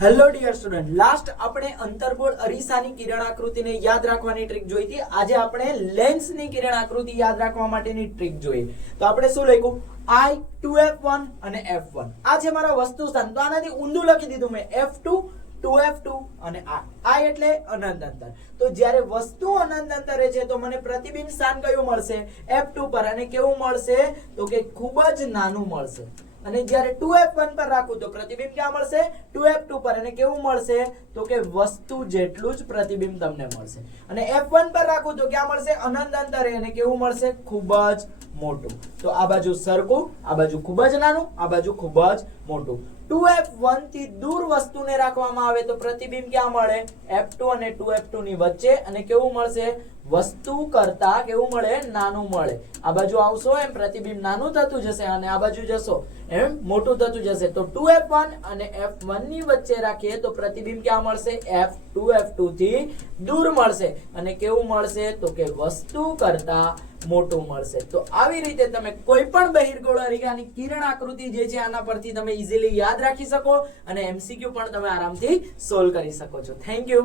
Hello dear student, last આપણે અંતર્ગોળ અરીસાની કિરણ આકૃતિને યાદ રાખવાની ટ્રીક જોઈ હતી. આજે આપણે લેન્સની કિરણ આકૃતિ યાદ રાખવા માટેની ટ્રીક જોઈએ. તો આપણે શું લખ્યું? I 2f1 અને f1. આ છે મારા વસ્તુ સ્થાન. તો આનાથી ઊંધું લખી દીધું મેં f2 2f2 અને I એટલે અનંત અંતર. તો જ્યારે વસ્તુ અનંત અંતરે છે તો મને પ્રતિબિંબ સ્થાન કયું મળશે? f2 પર. અને કેવું મળશે? તો કે ખૂબ જ નાનું મળશે. અને જ્યારે 2f1 પર રાખું તો પ્રતિબિંબ ક્યાં મળશે? 2f2 પર. અને કેવું મળશે? તો કે વસ્તુ જેટલું જ પ્રતિબિંબ તમને મળશે. અને f1 પર રાખું તો ક્યાં મળશે? અનંત અંતરે. અને કેવું મળશે? ખૂબ જ મોટું. તો આ બાજુ સરખું, આ બાજુ ખૂબ જ નાનું, આ બાજુ ખૂબ જ મોટું. 2f1 થી દૂર વસ્તુને રાખવામાં આવે તો પ્રતિબિંબ ક્યાં મળે? f2 અને 2f2 ની વચ્ચે. અને કેવું મળશે? વસ્તુ કરતા કેવું મળે? નાનું મળે. આ બાજુ આવશો એમ પ્રતિબિંબ નાનું થતું જશે અને આ બાજુ જશો એમ મોટું થતું જશે. તો 2f1 અને f1 ની વચ્ચે રાખીએ તો પ્રતિબિંબ ક્યાં મળશે? f2 થી દૂર મળશે. અને કેવું મળશે? તો કે વસ્તુ કરતા મોટું મળશે. તો આવી રીતે તમે કોઈ પણ બહિર્ગોળ અરીસાની કિરણ આકૃતિ જે છે આના પરથી તમે ઈઝીલી યાદ રાખી શકો અને MCQ પણ તમે આરામથી સોલ્વ કરી શકો છો. Thank you.